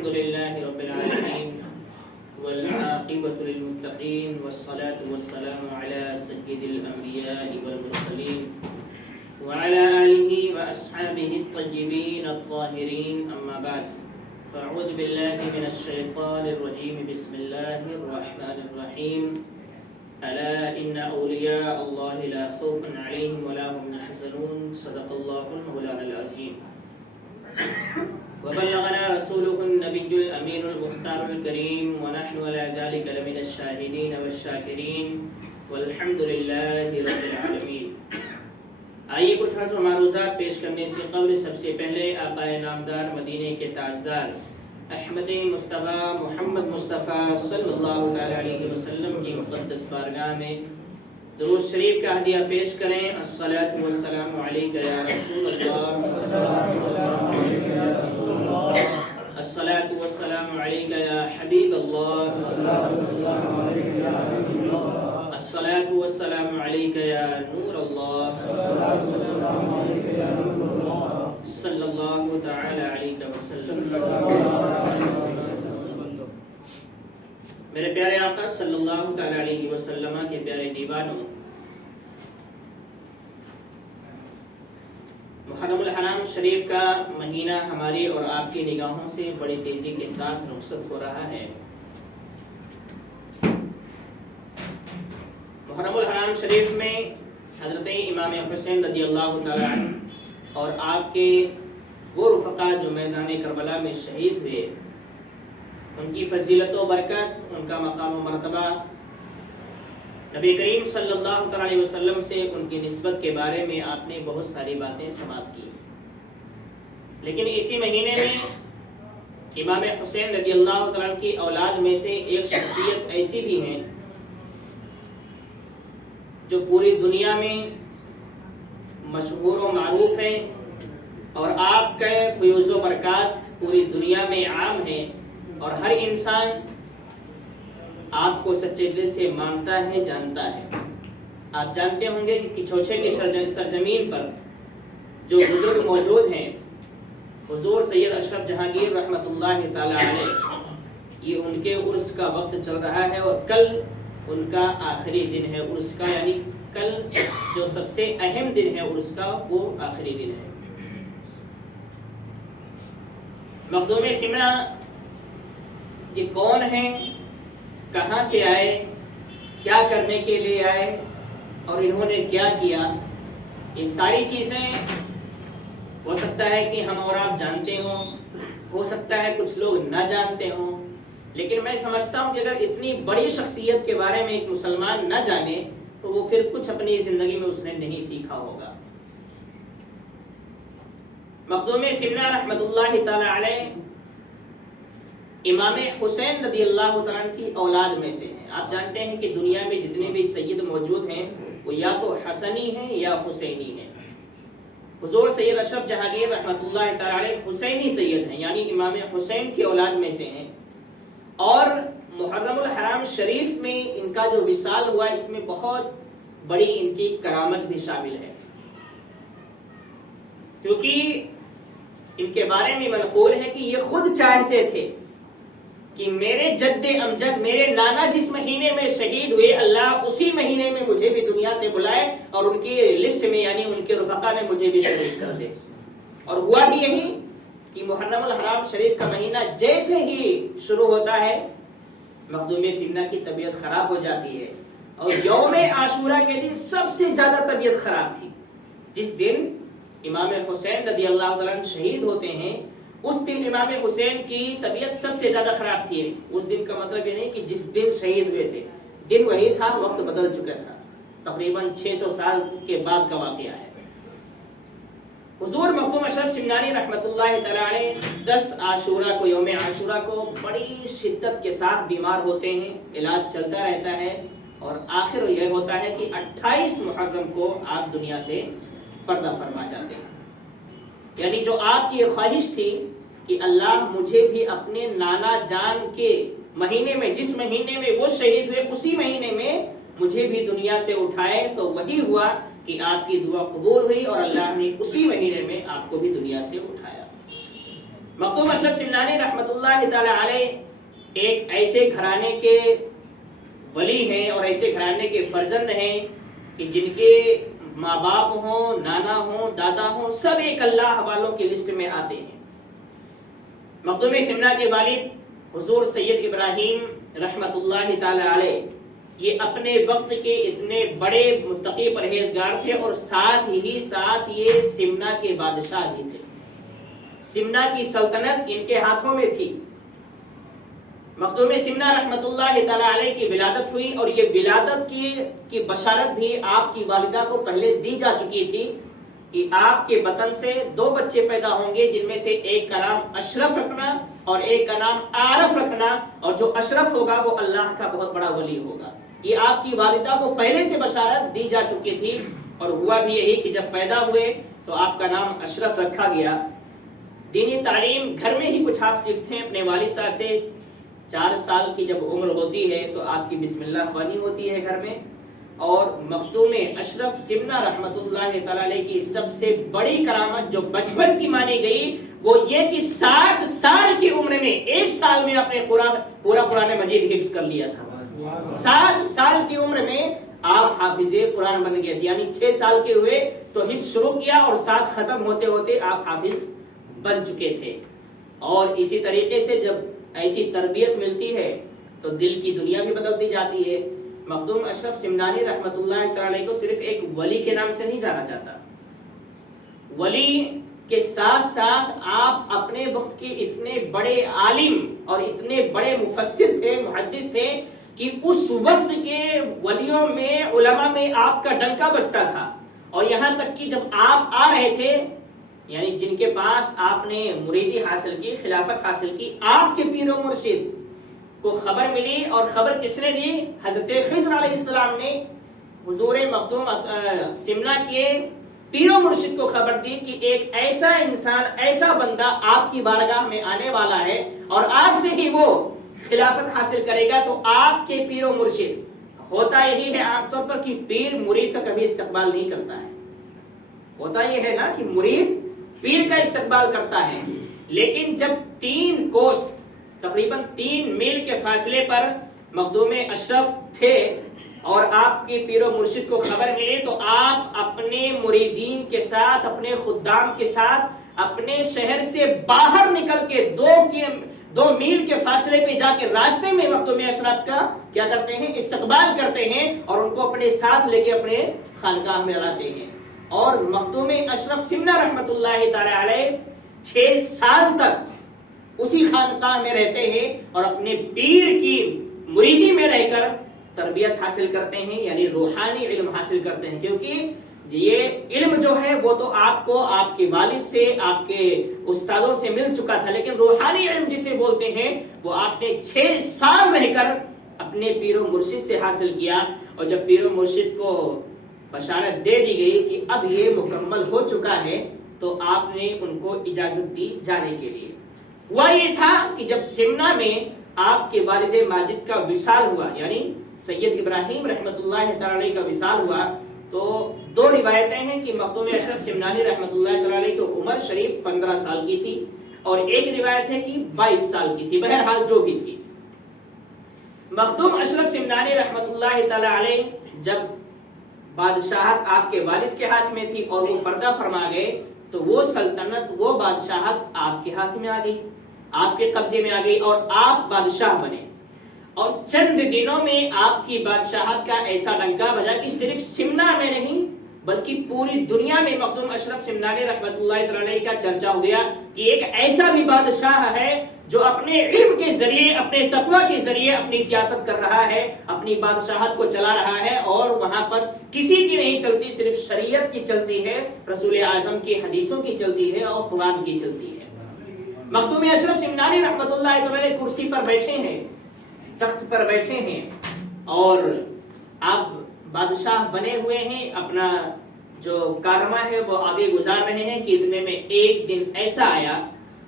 الحمد لله رب العالمين والعاقبة للمتقين والصلاة والسلام على سيد الأنبياء والمرسلين وعلى آله وأصحابه الطيبين الطاهرين أما بعد فأعوذ بالله من الشيطان الرجيم بسم الله الرحمن الرحيم ألا إن أولياء الله لا خوف عليهم ولا هم يحزنون صدق الله المولانا العظيم وبلغنا رسوله النبي الأمين المختار الكريم ونحن على ذلك لمن الشاهدين والشاكرين والحمد لله رب العالمين. آئیے کچھ حضر و معروضات پیش کرنے سے قبل سب سے پہلے آقا نامدار مدینے کے تاجدار احمد مصطفیٰ محمد مصطفیٰ صلی اللہ علیہ وسلم کی مقدس بارگاہ میں درود شریف کا ہدیہ پیش کریں. الصلاۃ والسلام علیک یا رسول اللہ، الصلاۃ والسلام علیک یا حبیب اللہ، الصلاۃ والسلام علیک یا نور اللہ، صلی اللہ تعالی علیہ وسلم. میرے پیارے آقا صلی اللہ تعالی علیہ وسلم کے پیارے دیوانوں، محرم الحرام شریف کا مہینہ ہماری اور آپ کی نگاہوں سے بڑی تیزی کے ساتھ رخصت ہو رہا ہے. محرم الحرام شریف میں حضرت امام حسین رضی اللہ تعالی عنہ اور آپ کے وہ رفقا جو میدان کربلا میں شہید ہوئے، ان کی فضیلت و برکت، ان کا مقام و مرتبہ، نبی کریم صلی اللہ علیہ وسلم سے ان کی نسبت کے بارے میں آپ نے بہت ساری باتیں سماعت کی. لیکن اسی مہینے میں امام حسین رضی اللہ عنہ کی اولاد میں سے ایک شخصیت ایسی بھی ہیں جو پوری دنیا میں مشہور و معروف ہے اور آپ کے فیوز و برکات پوری دنیا میں عام ہیں اور ہر انسان آپ کو سچے دل سے مانتا ہے، جانتا ہے. آپ جانتے ہوں گے کہ کچھوچے کی سرزمین پر جو بزرگ موجود ہیں، حضور سید اشرف جہانگیر رحمۃ اللہ تعالی علیہ، یہ ان کے عرس کا وقت چل رہا ہے اور کل ان کا آخری دن ہے عرس کا، یعنی کل جو سب سے اہم دن ہے عرس کا وہ آخری دن ہے. مخدوم سمنا یہ کون ہیں، کہاں سے آئے، کیا کرنے کے لیے آئے اور انہوں نے کیا کیا، یہ ساری چیزیں ہو سکتا ہے کہ ہم اور آپ جانتے ہوں، ہو سکتا ہے کچھ لوگ نہ جانتے ہوں، لیکن میں سمجھتا ہوں کہ اگر اتنی بڑی شخصیت کے بارے میں ایک مسلمان نہ جانے تو وہ پھر کچھ اپنی زندگی میں اس نے نہیں سیکھا ہوگا. مخدوم سمنا رحمۃ اللہ تعالی علیہ امام حسین رضی اللہ تعالیٰ کی اولاد میں سے ہیں. آپ جانتے ہیں کہ دنیا میں جتنے بھی سید موجود ہیں وہ یا تو حسنی ہیں یا حسینی ہیں. حضور سید اشرف جہانگیر رحمۃ اللہ تعالیٰ علیہ حسینی سید ہیں، یعنی امام حسین کی اولاد میں سے ہیں. اور محرم الحرام شریف میں ان کا جو وصال ہوا اس میں بہت بڑی ان کی کرامت بھی شامل ہے، کیونکہ ان کے بارے میں منقول ہے کہ یہ خود چاہتے تھے کہ میرے جد امجد، میرے نانا جس مہینے میں شہید ہوئے، اللہ اسی مہینے میں مجھے بھی دنیا سے بلائے اور ان کی لسٹ میں یعنی ان کے رفقا میں مجھے بھی شریک کر دے. اور ہوا بھی یہی کہ محرم الحرام شریف کا مہینہ جیسے ہی شروع ہوتا ہے مخدوم سمنا کی طبیعت خراب ہو جاتی ہے اور یوم عاشورہ کے دن سب سے زیادہ طبیعت خراب تھی. جس دن امام حسین رضی اللہ عنہ شہید ہوتے ہیں اس دن امام حسین کی طبیعت سب سے زیادہ خراب تھی. اس دن کا مطلب یہ نہیں کہ جس دن شہید ہوئے تھے، دن وہی تھا، وقت بدل چکا تھا. تقریباً 600 سال کے بعد کا واقعہ ہے. حضور مخدوم اشرف سمنانی رحمۃ اللہ تعالی علیہ 10 عاشورہ کو، یوم عاشورہ کو بڑی شدت کے ساتھ بیمار ہوتے ہیں، علاج چلتا رہتا ہے اور آخر یہ ہوتا ہے کہ 28 محرم کو آپ دنیا سے پردہ فرما جاتے ہیں. یعنی جو آپ کی خواہش تھی کہ اللہ مجھے بھی اپنے نانا جان کے مہینے میں، جس مہینے میں وہ شہید ہوئے اسی مہینے میں مجھے بھی دنیا سے اٹھائے، تو وہی ہوا کہ آپ کی دعا قبول ہوئی اور اللہ نے اسی مہینے میں آپ کو بھی دنیا سے اٹھایا. مخدوم اشرف سمنانی رحمت اللہ تعالی علیہ ایک ایسے گھرانے کے ولی ہیں اور ایسے گھرانے کے فرزند ہیں کہ جن کے ماں باپ ہوں، نانا ہوں، دادا ہوں، سب ایک اللہ والوں کی لسٹ میں آتے ہیں۔ مخدوم سمنا کے والد حضور سید ابراہیم رحمت اللہ تعالی علیہ یہ اپنے وقت کے اتنے بڑے متقی پرہیزگار تھے اور ساتھ یہ سمنا کے بادشاہ بھی تھے۔ سمنا کی سلطنت ان کے ہاتھوں میں تھی۔ مخدوم سمنا رحمت اللہ تعالی علیہ کی ولادت ہوئی اور یہ ولادت کی بشارت بھی آپ کی والدہ کو پہلے دی جا چکی تھی کہ آپ کے بطن سے 2 بچے پیدا ہوں گے، جن میں سے ایک کا نام اشرف رکھنا اور ایک کا نام عارف رکھنا، اور جو اشرف ہوگا وہ اللہ کا بہت بڑا ولی ہوگا۔ یہ آپ کی والدہ کو پہلے سے بشارت دی جا چکی تھی، اور ہوا بھی یہی کہ جب پیدا ہوئے تو آپ کا نام اشرف رکھا گیا۔ دینی تعلیم گھر میں ہی کچھ آپ سیکھتے ہیں اپنے والد صاحب سے۔ 4 سال کی جب عمر ہوتی ہے تو آپ کی بسم اللہ خوانی ہوتی ہے گھر میں، اور مخدوم اشرف سمنا رحمت اللہ تعالی علیہ کی سب سے بڑی کرامت جو بچپن کی مانی گئی وہ یہ کہ 7 سال کی عمر میں 1 سال میں اپنے پورا قرآن مجید حفظ کر لیا تھا۔ 7 سال کی عمر میں آپ حافظ قرآن بن گئے تھے، یعنی 6 سال کے ہوئے تو حفظ شروع کیا اور 7 ختم ہوتے ہوتے آپ حافظ بن چکے تھے۔ اور اسی طریقے سے جب ایسی تربیت ملتی ہے تو دل کی دنیا بھی بدلتی جاتی ہے۔ مخدوم اشرف سمنانی رحمت اللہ تعالی کو صرف ایک ولی کے نام سے نہیں جانا جاتا، ولی کے ساتھ ساتھ آپ اپنے وقت کے اتنے بڑے عالم اور اتنے بڑے مفسر تھے، محدث تھے کہ اس وقت کے ولیوں میں، علماء میں آپ کا ڈنکا بجتا تھا۔ اور یہاں تک کہ جب آپ آ رہے تھے، یعنی جن کے پاس آپ نے مریدی حاصل کی، خلافت حاصل کی، آپ کے پیر و مرشد کو خبر ملی، اور خبر کس نے دی؟ حضرت خضر علیہ السلام نے حضور مخدوم سمنا کے پیر و مرشد کو خبر دی کہ ایک ایسا انسان، ایسا بندہ آپ کی بارگاہ میں آنے والا ہے اور آپ سے ہی وہ خلافت حاصل کرے گا۔ تو آپ کے پیر و مرشد، ہوتا یہی ہے عام طور پر کہ پیر مرید کا کبھی استقبال نہیں کرتا ہے، ہوتا یہ ہے نا کہ مرید پیر کا استقبال کرتا ہے، لیکن جب 3 کوس تقریباً 3 میل کے فاصلے پر مخدوم اشرف تھے اور آپ کی پیر و مرشد کو خبر ملی، تو آپ اپنے مریدین کے ساتھ، اپنے خدام کے ساتھ اپنے شہر سے باہر نکل کے 2 میل کے فاصلے پہ جا کے راستے میں مخدوم اشرف کا کیا کرتے ہیں؟ استقبال کرتے ہیں اور ان کو اپنے ساتھ لے کے اپنے خانقاہ میں لاتے ہیں۔ اور مخدوم اشرف سمنا رحمت اللہ تعالی علیہ 6 سال تک اسی خانقاہ میں رہتے ہیں اور اپنے پیر کی مریدی میں رہ کر تربیت حاصل کرتے ہیں، یعنی روحانی علم حاصل کرتے ہیں، کیونکہ یہ علم جو ہے وہ تو آپ کو آپ کے والد سے، آپ کے استادوں سے مل چکا تھا، لیکن روحانی علم جسے بولتے ہیں وہ آپ نے 6 سال رہ کر اپنے پیر و مرشد سے حاصل کیا۔ اور جب پیر و مرشد کو بشارت دے دی گئی کہ اب یہ مکمل ہو چکا ہے تو آپ نے ان کو اجازت دی جانے کے لیے۔ ہوا یہ تھا کہ جب سمنا میں آپ کے والد ماجد کا وصال ہوا، یعنی سید ابراہیم رحمت اللہ تعالی کا وصال ہوا، تو 2 روایتیں ہیں کہ مخدوم اشرف سمنانی رحمت اللہ تعالی کی عمر شریف 15 سال کی تھی، اور ایک روایت ہے کہ 22 سال کی تھی، بہرحال جو بھی تھی۔ مخدوم اشرف سمنانی رحمت اللہ تعالی علیہ جب بادشاہت آپ کے والد کے ہاتھ میں تھی اور وہ پردہ فرما گئے، تو وہ سلطنت، وہ بادشاہت آپ کے ہاتھ میں آ گئی، آپ کے قبضے میں آ گئی اور آپ بادشاہ بنے۔ اور چند دنوں میں آپ کی بادشاہت کا ایسا ڈنکا بجا کہ صرف سمنا میں نہیں بلکہ پوری دنیا میں مخدوم اشرف سمنانی رحمت اللہ تعالی کا چرچا ہو گیا کہ ایک ایسا بھی بادشاہ ہے جو اپنے علم کے ذریعے، اپنے تقوی کے ذریعے اپنی سیاست کر رہا ہے، اپنی بادشاہت کو چلا رہا ہے، اور وہاں پر کسی کی نہیں چلتی، صرف شریعت کی چلتی ہے، رسول اعظم کی حدیثوں کی چلتی ہے اور قرآن کی چلتی ہے۔ مخدوم اشرف سمنانی رحمت اللہ تعالی کرسی پر بیٹھے ہیں، تخت پر بیٹھے ہیں، اور اب بادشاہ بنے ہوئے ہیں، اپنا جو کارنامہ ہے وہ آگے گزار رہے ہیں کہ اتنے میں ایک دن ایسا آیا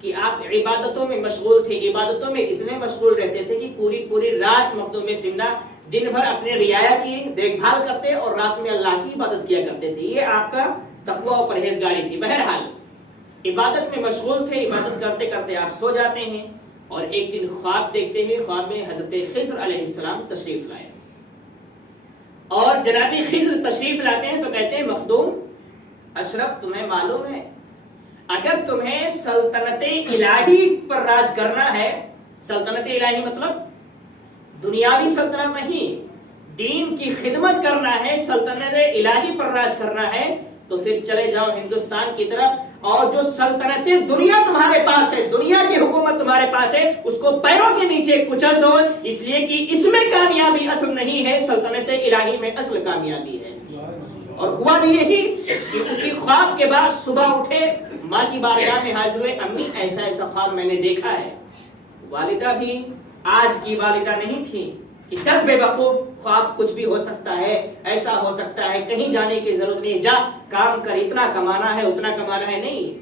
کہ آپ عبادتوں میں مشغول تھے، عبادتوں میں اتنے مشغول رہتے تھے کہ پوری رات مخدوم سمنا دن بھر اپنے رعایا کی دیکھ بھال کرتے اور رات میں اللہ کی عبادت کیا کرتے تھے۔ یہ آپ کا تقوی و پرہیزگاری تھی۔ بہرحال عبادت میں مشغول تھے، عبادت کرتے کرتے آپ سو جاتے ہیں اور ایک دن خواب دیکھتے ہیں، خواب میں حضرت خضر علیہ السلام تشریف لائے اور جناب خضر تشریف لاتے ہیں تو کہتے ہیں مخدوم اشرف تمہیں معلوم ہے اگر تمہیں سلطنت الہی پر راج کرنا ہے، سلطنت الہی مطلب دنیاوی سلطنت نہیں، دین کی خدمت کرنا ہے، سلطنت الہی پر راج کرنا ہے تو پھر چلے جاؤ ہندوستان کی طرف اور جو سلطنت دنیا تمہارے پاس ہے، دنیا کی حکومت تمہارے پاس ہے، اس کو پیروں کے نیچے کچل دو، اس لیے کہ اس میں کامیابی اصل نہیں ہے، سلطنت الہی میں اصل کامیابی ہے۔ اور ہوا بھی یہی کہ اسی خواب کے بعد صبح اٹھے، ماں کی بارگاہ میں حاضر ہوئے، امی ایسا ایسا خواب میں نے دیکھا ہے۔ والدہ بھی آج کی والدہ نہیں تھی کہ چل بے وقوف، خواب کچھ بھی ہو سکتا ہے، ایسا ہو سکتا ہے، کہیں جانے کی ضرورت نہیں، جا کام کر، اتنا کمانا ہے اتنا کمانا ہے، نہیں،